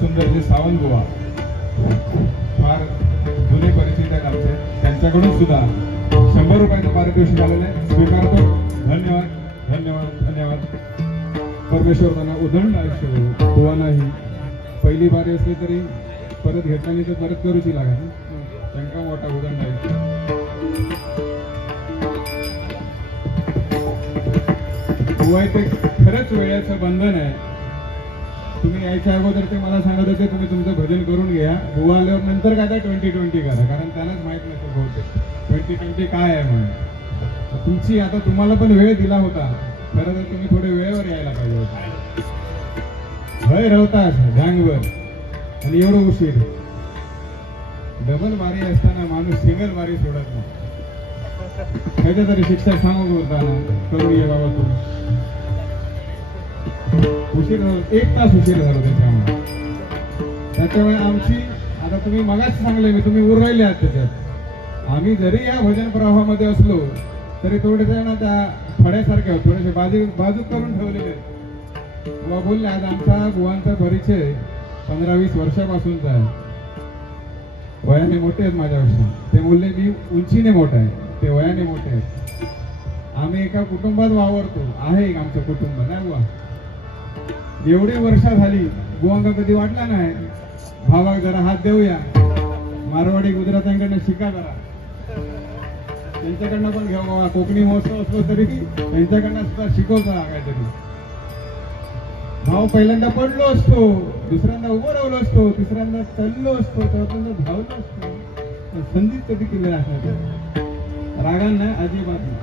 सुंदर जे सावंत बुवा फार जुने परिचित आहेत आमचे, त्यांच्याकडून सुद्धा 100 रुपयाचं पारितोषिक आलेलं आहे, स्वीकारतो. धन्यवाद धन्यवाद धन्यवाद. परमेश्वर त्यांना उदंड आयुष्य देवो. बुवांनाही पहिली बारी असली तरी परत घेताना तर परत करूची लागेल, त्यांना मोठा उदंड आयुष्य. बुवा ते खरंच वेळेचं बंधन आहे. तुम्ही यायच्या अगोदर ते मला सांगत होते तुम्ही तुमचं भजन करून घ्या, बुवा आल्यावर नंतर काय तर 2020 करा, कारण त्यालाच माहित नसतं बहुतेक 2020 काय आहे म्हणून. तुमची आता तुम्हाला पण वेळ दिला होता, खरं तर तुम्ही थोडे वेळेवर यायला पाहिजे होतं. भय रवतात ढांगवर आणि एवढं उशीर. डबल बारी असताना माणूस सिंगल बारी सोडत नाही. काहीतरी तरी शिक्षक सांगू होताना करून ये बाबा तू. उशीर झाला, 1 तास उशीर झाला त्याच्यामुळे आमची आता तुम्ही मगाच सांगले मी, तुम्ही उरलेले आहात त्याच्यात. आम्ही जरी या भजन प्रवाहामध्ये असलो तरी थोडेसे ना त्या फड्यासारखे होत, थोडेसे बाजूक करून ठेवलेले. बुवा बोलले आज आमचा बुवांचा परिचय 15-20 वर्षापासूनचा आहे. वयाने मोठे आहेत माझ्यापेक्षा. ते बोलले मी उंचीने मोठा आहे, ते वयाने मोठे आहेत. आम्ही एका कुटुंबात वावरतो, आहे एक आमचं कुटुंब नाही बुवा. एवढी वर्ष झाली बुवांका कधी वाटला नाही भावाक जरा हात देऊया, मारवाडी गुजरात्यांकडनं शिका जरा, त्यांच्याकडनं पण घेऊ बाबा. कोकणी महोत्सव असलो तरी त्यांच्याकडनं सुद्धा शिकवता काहीतरी. भाव पहिल्यांदा पडलो असतो, दुसऱ्यांदा उभं राहिलो असतो, तिसऱ्यांदा चाललो असतो, चौथ्यांदा धावलो असतो. संधीच कधी केले असणार. रागान नाही अजिबात नाही,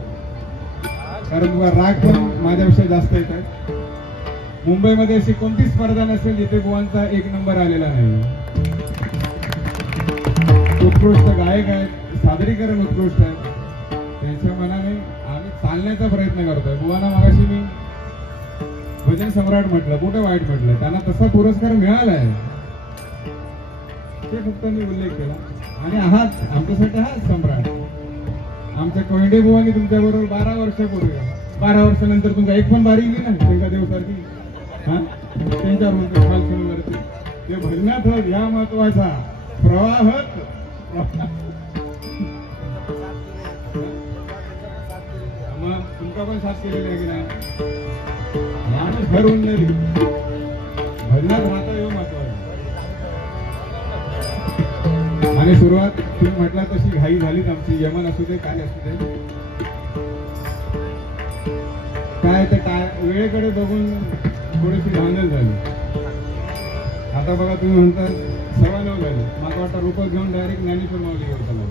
कारण तुला राग पण माझ्यापेक्षा जास्त येतात. मुंबईमध्ये अशी कोणती स्पर्धा नसेल जिथे बुवांचा 1 नंबर आलेला नाही. उत्कृष्ट गायक आहेत, सादरीकरण उत्कृष्ट आहे. त्यांच्या मनाने आम्ही चालण्याचा प्रयत्न करतोय. बुवांना मागाशी मी भजन सम्राट म्हटलं, कुठे वाईट म्हटलं, त्यांना तसा पुरस्कार मिळालाय ते फक्त मी उल्लेख केला. आणि आहात आमच्यासाठी हा सम्राट. आमच्या कोयंडे बुवांनी तुमच्या बरोबर 12 वर्षापूर्वी, 12 वर्षानंतर तुमचा एक पण बारी गेली ना त्यांच्या देवसारखी. हा त्यांच्यावर म्हणतो खालसूनवरती ते भजनात होत ह्या महत्वाचा प्रवाहत. मग तुमचा पण साथ केलेला आहे की नाही. माणूस घर उन्नरी भजनात राहता येऊ महत्वाचं. आणि सुरुवात तुम्ही म्हटला तशी घाई झालीच आमची. यमन असू दे काय असू दे, काय ते काय वेळेकडे बघून थोडीशी धांदल झाली. आता बघा तुम्ही म्हणता 9:15 झाली. मला वाटतं रूपक घेऊन डायरेक्ट ज्ञानेश्वर माऊली घेऊन चालला.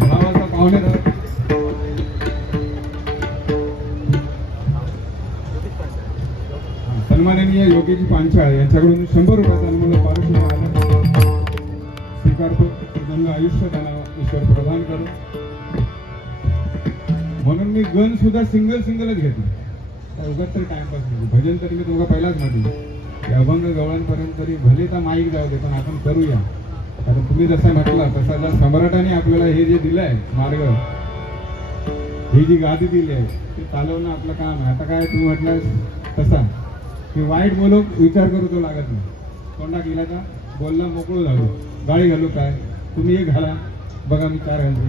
10 वाजता पाहुणे झाले. सन्माननीय योगीजी पांचाळ यांच्याकडून 100 रुपयाचा अनमोल पारितोषिक आला, स्वीकारतो. त्यांना आयुष्य त्यांना ईश्वर प्रदान करो. म्हणून मी गन सुद्धा सिंगलच घेतली. उगाच तरी टाइमपास नाही. भजन तरी मी तुम्हाला पहिलाच म्हटलं अभंग गवळांपर्यंत तरी भले तर माईक जाऊ दे, पण आपण करूया. कारण तुम्ही जसा म्हटला तसा ज्या सम्राटाने आपल्याला हे जे दिलंय मार्ग, ही जी गादी दिली आहे ते चालवणं आपलं काम आहे. आता काय तुम्ही म्हटलं तसा की वाईट बोलू विचार करू तो लागत नाही. तोंडा गेला का बोलला मोकळू झालो, गाळी घालू काय तुम्ही एक घाला बघा मी 4 घालतो.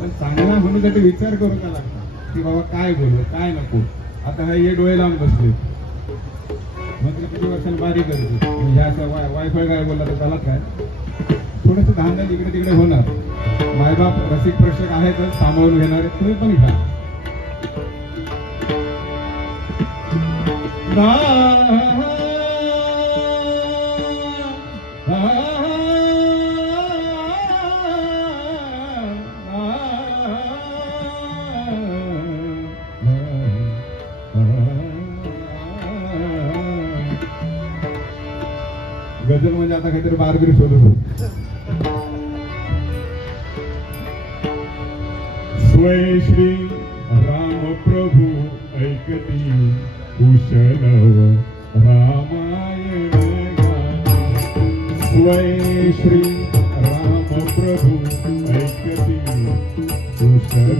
पण चांगला म्हणण्यासाठी विचार करू का लागतो की बाबा काय बोलू काय नको. आता हे डोळे लावून बसले, मग किती वर्षांनी बारी करतो म्हणजे असं वायफाय काय बोलला तर त्याला काय थोडंसं धांदल इकडे तिकडे होणार. मायबाप रसिक प्रेक्षक आहेतच, सांभाळून घेणारे. तुम्ही पण घ्या. गजल म्हणजे आता काहीतरी बारबीर शोधत. स्वय श्री राम प्रभू ऐकती कुशल रामायण गाणे. स्वय श्री राम प्रभू ऐकती कुशल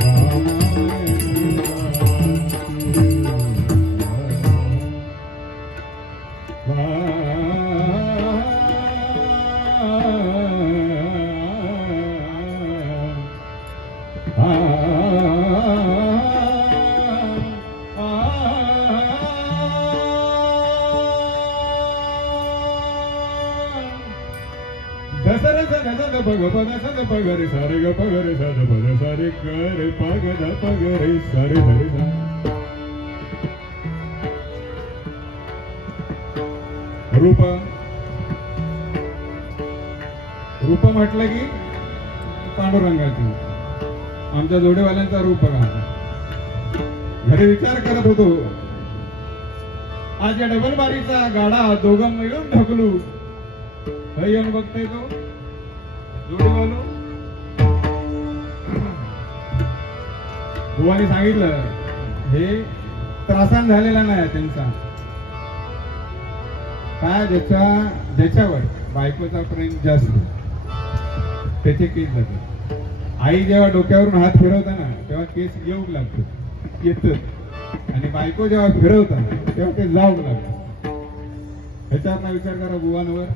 रामायण गाणे. सर स ग स द प ग प द स द प ग रे सा रे ग प ग रे सा द प द सा रे ग रे प ग द प ग रे सा रे ध रे सा. रूप रूप म्हटलं की पांडुरंगाची. आमच्या जोडेवाल्यांचा रूप बघा. घरी विचार करत होतो आज या डबल बारीचा गाडा दोघं मिळून ढकलू. हे येऊन बघताय तो जोडेवालो. बुवाने सांगितलं हे त्रासान झालेला नाही त्यांचा. काय ज्याच्यावर बायकोचा प्रेम जास्त त्याचे केस जाते. आई जेव्हा डोक्यावरून हात फिरवताना तेव्हा केस येऊ लागतो येत, आणि बायको जेव्हा फिरवताना तेव्हा ते जाऊ लागतं. ह्याच्यावर विचार करा बुवांवर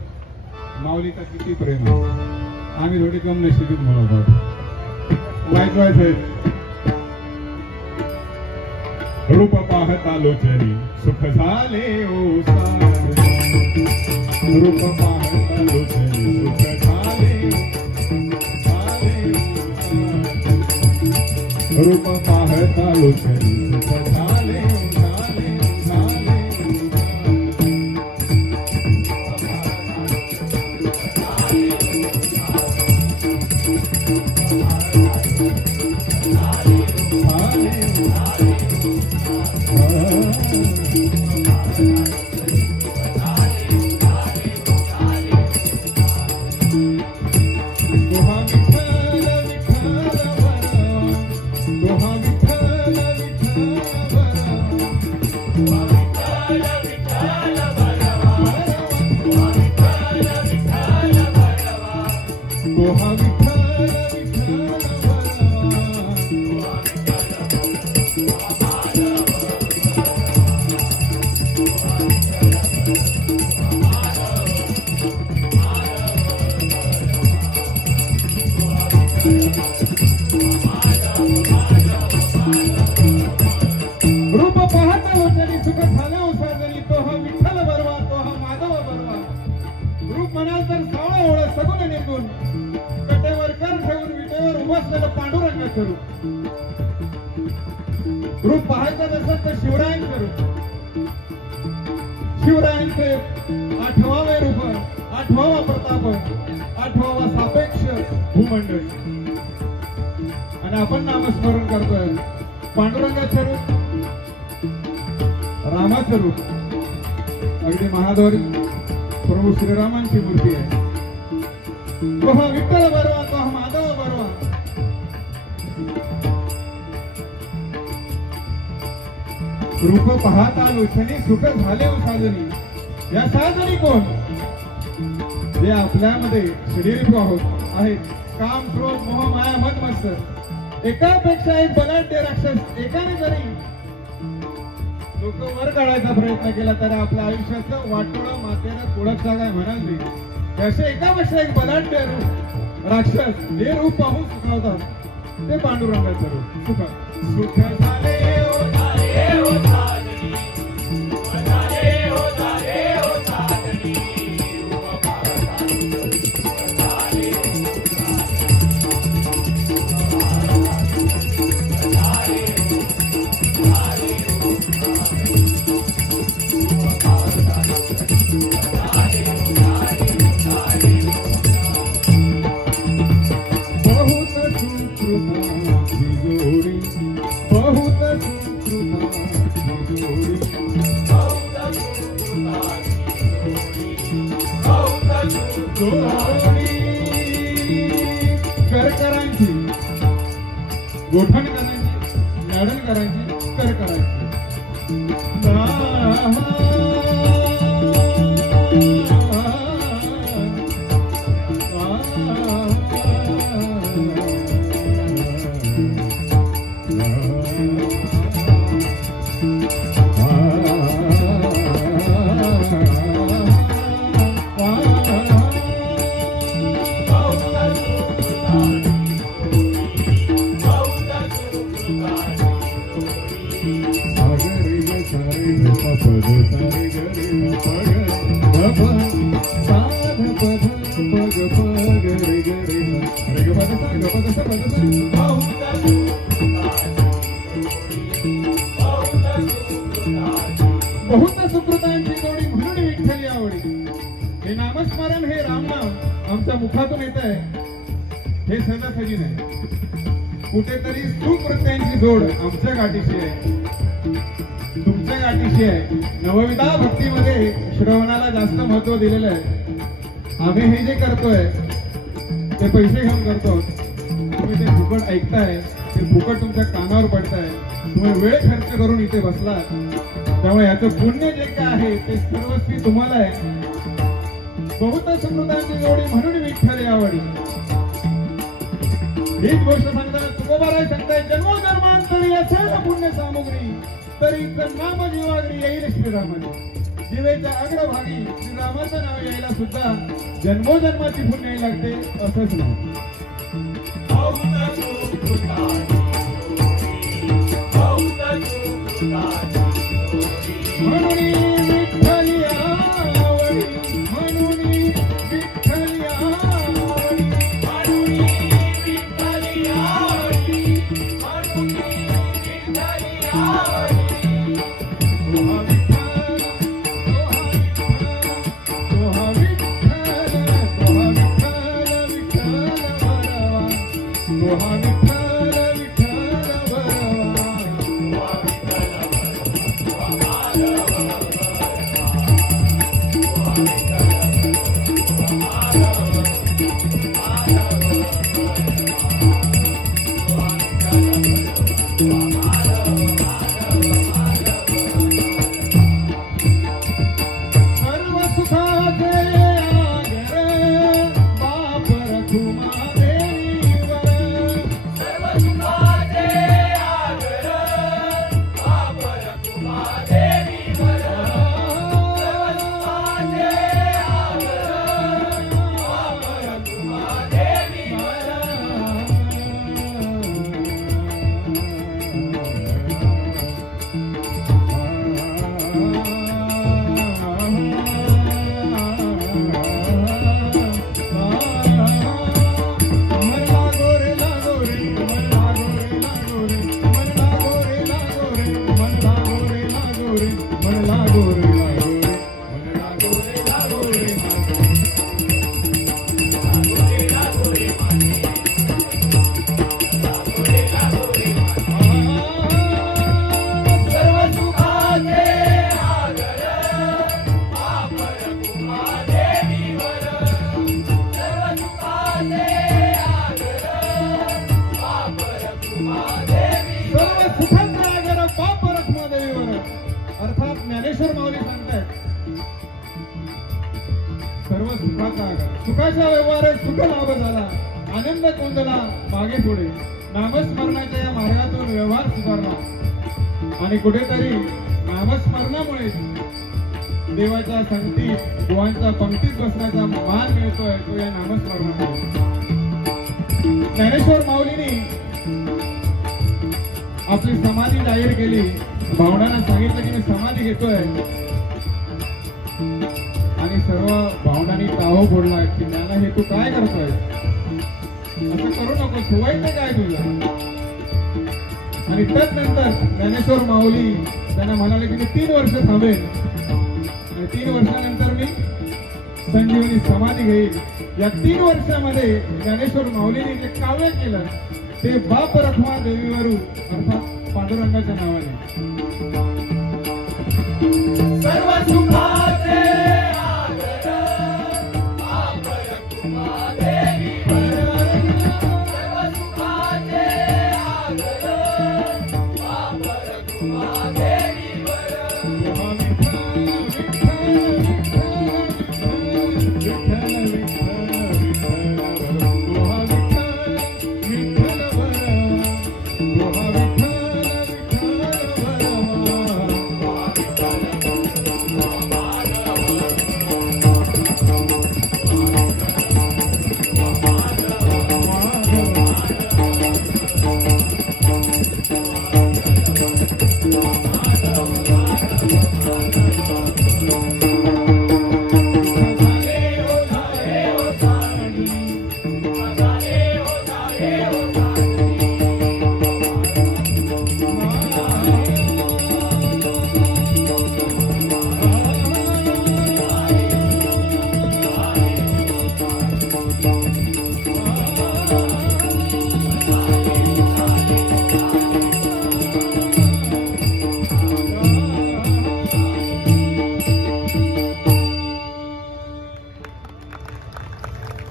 माऊलीचा किती प्रेम आहे. आम्ही थोडी कम नशिबीत म्हणत आहोत. वाईट रूप पाहता लोचनी सुख झाले ओ सारे. रूप पाहता लोचनी सुख झाले रूप पाहता लोचनी सुख झाले रूप पाहायचं नसेल तर शिवरायांचं रूप. शिवरायांचे 8वे रूप, 8वा प्रताप, 8वा सापेक्ष भूमंडळ. आणि आपण नामस्मरण करतोय पांडुरंगाचं रूप, रामाचं रूप. अगदी महाद्वारी प्रभू श्रीरामांची मूर्ती आहे. तो हा विठ्ठल बरवा, तो हा माधव बरवा. रूप पाहता लोचनी सुख झाले साजनी. या साजनी कोण? जे आपल्यामध्ये शरीर आहेत. काम, क्रोध, मोह, माया, मद, मत्सर. एकापेक्षा एक बलाढ्य राक्षस एकाने जरी लोक वर काढायचा प्रयत्न केला तरी आपल्या आयुष्याचं वाटोळं मातेनं पुढं काय म्हणाल नाही. असे एकापेक्षा एक बलाढ्य रूप राक्षस जे रूप पाहून सुखावतात ते पांडुरंगाचं रूप. सुख झाले करकरांची गोठण करायची, लाडण करायची, कर करायची. साध पद पग सुकृतांची जोडी म्हणून विठ्ठली आवडी. हे नामस्मरण, हे रामनाम आमच्या मुखातून येत आहे, हे सहजासहजी नाही. कुठेतरी सुकृत्यांची जोड आमच्या गाठीशी आहे, तुमच्या गाठीशी आहे. नवविधा भक्तीमध्ये श्रवणाला जास्त महत्व दिलेलं आहे. आम्ही हे जे करतोय ते पैसे घेऊन करतो, तुम्ही ते फुकट ऐकताय, ते फुकट तुमच्या कानावर पडताय, तुम्ही वेळ खर्च करून इथे बसला. त्यामुळे याचं पुण्य जे काय आहे ते सर्वस्वी तुम्हाला आहे. बहुत सुकृतांची जोडी म्हणून विठ्ठली आवडी. हीच गोष्ट सांगताना तुकोबाराय सांगताय, जन्मोजन्मांतरी असेल पुण्य सामुग्री, तरी नाम जीवाग्री येईल श्रीरामाने. जीवेच्या अग्रभागी श्रीरामाचं नाव यायला सुद्धा जन्मोजन्माची पुण्य लागते, असंच नाही. म्हणून विठ्ठली आवडी, म्हणून विठ्ठली आवडी, म्हणून विठ्ठली आवडी, म्हणून विठ्ठली आवडी. तोहा विठ्ठल, तोहा विठ्ठल, तोहा विठ्ठल, विठ्ठल बरवा. अर्थात ज्ञानेश्वर माऊली सांगतायत, सर्व सुखाचा आधार, सुखाचा व्यवहार सुख लाभ झाला, आनंद कोंदला मागे पुढे. नामस्मरणाच्या या मार्गातून व्यवहार सुधारला आणि कुठेतरी नामस्मरणामुळे देवाच्या संगतीत, देवांच्या पंक्तीत बसण्याचा मान मिळतोय, तो या नामस्मरणामुळे. ज्ञानेश्वर माऊलींनी आपली समाधी जाहीर केली. भावनांना सांगितलं की मी समाधी घेतोय आणि सर्व भावनांनी टाहो फोडला की ज्ञाना हे तू काय करतोय, असं करू नको, सुवायचं काय तुझं. आणि त्यानंतर ज्ञानेश्वर माऊली त्यांना म्हणाले की मी 3 वर्ष थांबेन आणि 3 वर्षानंतर मी संजीवनी समाधी घेईल. या 3 वर्षामध्ये ज्ञानेश्वर माऊलीने जे काव्य केलं ते बाप रखमा देवीवरू अर्थात पांडुरंगाच्या नावाने. सर्व सुखाचे आगर बाप रखमा देवीवर, सर्व सुखाचे आगर बाप रखमा देवीवर. विठ्ठल विठ्ठल विठ्ठल,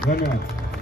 धन्यवाद.